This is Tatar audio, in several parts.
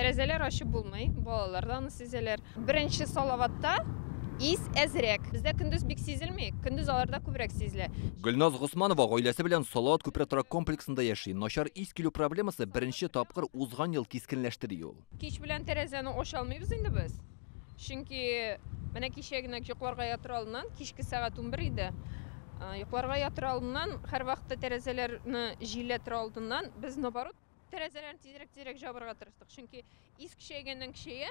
Тәрәзәләр ачып булмый, балалар да аны сизәләр. Беренче Салаватта ис әзрәк. Бездә көндез бик сизелми, көндез аларда күбрәк сизелә. Гөлназ Госманова гаиләсе белән Салават күпер торак комплексында яши. Начар ис килү проблемасы беренче тапкыр узган ел кискенләште ди ул. Кич белән тәрәзәне ача алмыйбыз инде без. Чөнки менә кичә генә йокларга ятыр алдыннан, кичке сәгать 11 иде. Йокларга ятыр алдыннан, һәр вакытта тәрәзәләрне җилләтер алдыннан без наоборот тәрәзәләрне тизрәк җабырга тырыштык. Чөнки ис көчәйгәннән көчәя,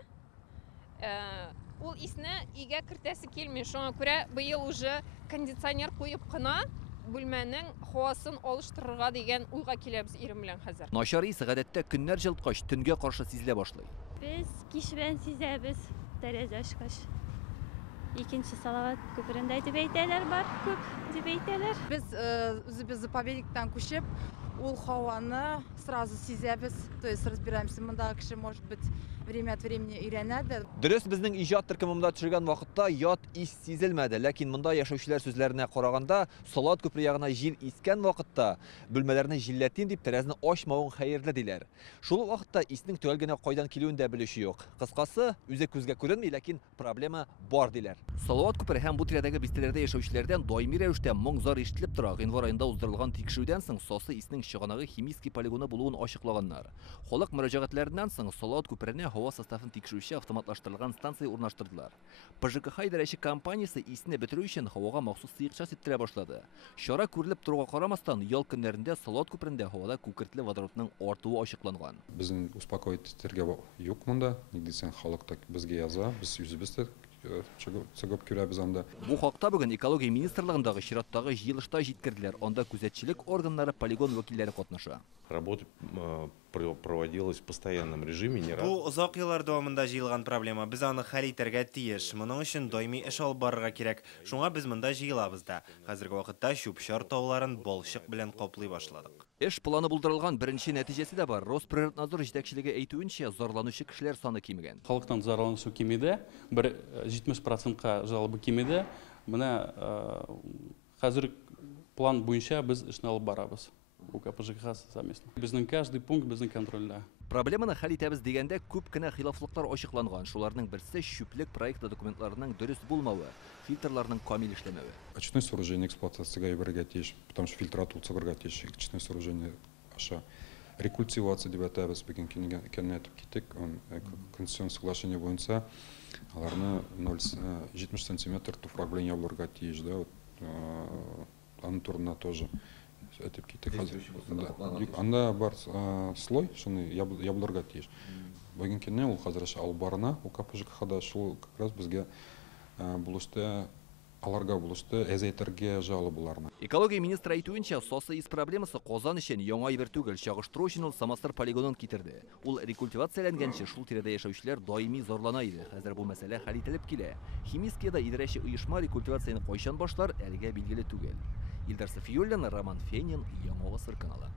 ул исне өйгә кертәсе килми. Шуңа күрә быел уже кондиционер куеп кына бүлмәнең һавасын алыштырырга дигән уйга киләбез ирем белән хәзер. Начар ис гадәттә көннәр җылыткач төнгә каршы сизелә башлый. Без кич белән сизәбез тәрәзә ачкач. Икенче Салават күперендә дип әйтәләр, бар күп дип әйтәләр. Без үзебез заповедниктан күчеп, ул һаваны сразу сизәбез. То есть разбираемся, монда кеше может быть время от времени өйрәнәде. Дөрес, безнең иҗат төркемендә төшергән вакытта ят ис сизелмәде, ләкин монда яшәүчеләр сүзләренә караганда, Салават күпер ягына җил искән вакытта бүлмәләрне җилләтим дип тәрәзәне ачмавың хәерле диләр. Шул вакытта иснең төгәл генә кайдан килүен дә белүче юк. Кыскасы, үзе күзгә күренми, ләкин проблема бар диләр. Салават күпер һәм бу тирәдәге бистәләрдә яшәүчеләрдән даими рәвештә моң-зар ишетелеп тора. Гыйнвар аенда уздырылган тикшерүдән соң Сасы иснең чыганагы химический полигоны булуын ачыклаганнар. Халык мөрәҗәгатьләреннән соң Салават күперенә һава составын тикшерүче автоматлаштырылган станция урнаштырдылар. ПЖКХ идарәче компаниясе исне бетерү өчен һавага махсус сыекча сиптерә башлады. Чара күрелеп торуга карамастан, ял көннәрендә Салават күперендә һавада күкертле водородның артуы ачыкланган. Безнең успокоительтергә юк монда, ник дисәң халык так безгә яза, без үзебез чыгып күрәбез анда. Бу хакта бүген экология министрлыгындагы чираттагы җыелышта җиткерделәр. Анда күзәтчелек органнары, полигон вәкилләре катнаша. Работа проводилась в постоянном режиме. Бу озак еллар дәвамында җыелган проблема. Без аны хәл итәргә тиеш. Моның өчен даими эш алып барырга кирәк. Шуңа без монда җыелабыз да. Хәзерге вакытта Чүпчар тауларын балчык белән каплый башладык. Эш планы булдырылган, беренче нәтиҗәсе дә бар. Росприроднадзор җитәкчелеге әйтүенчә, зарланучы кешеләр саны кимегән. Халыктан зарлануы кимеде, 70%-ка жалобы кимеде. Менә хәзер план буенча без эшне алып барабыз. УКПЖКХ совместно. Безнең каждый пункт безнең контрольдә. Проблеманы хәл итәбез дигәндә күп кенә хилафлыклар ачыкланган. Шуларның берсе чүплек проекты документларының дөрес булмавы, фильтрларның камил эшләмәве. Очное сооружение эксплуатациягә ибәргә тиеш, потому что фильтратура сыгырга тиеш. Очное сооружение аша рекультивация дип әйтәбез, бүген кенә әйтеп киттек. Конституцион соглашение буенча аларны 0,70 см туфрагление булырга тиеш, да. Аны турында тоже әйтеп киттек. Анда бар слой, шуны ябылырга тиеш. Бүген кенә ул хәзер алып барына, УКПЖКХда шул как раз безгә булышты, аларга булышты, әзәйтергә жалобаларны. Экология министры әйтүенчә, Сасы ис проблемасы Казан өчен яңа әйбер түгел, чагыштыру өчен ул Самастыр полигонын китерде. Ул рекультивацияләнгәнче шул тирәдә яшәүчеләр даими зарлана иде. Хәзер бу мәсьәлә хәл ителеп килә. Химическиядә идарәче оешма рекультивацияны кайчан башлар, әлегә билгеле түгел. Илдар Сафиуллин, Роман Фенин, Яңа Гасыр каналы.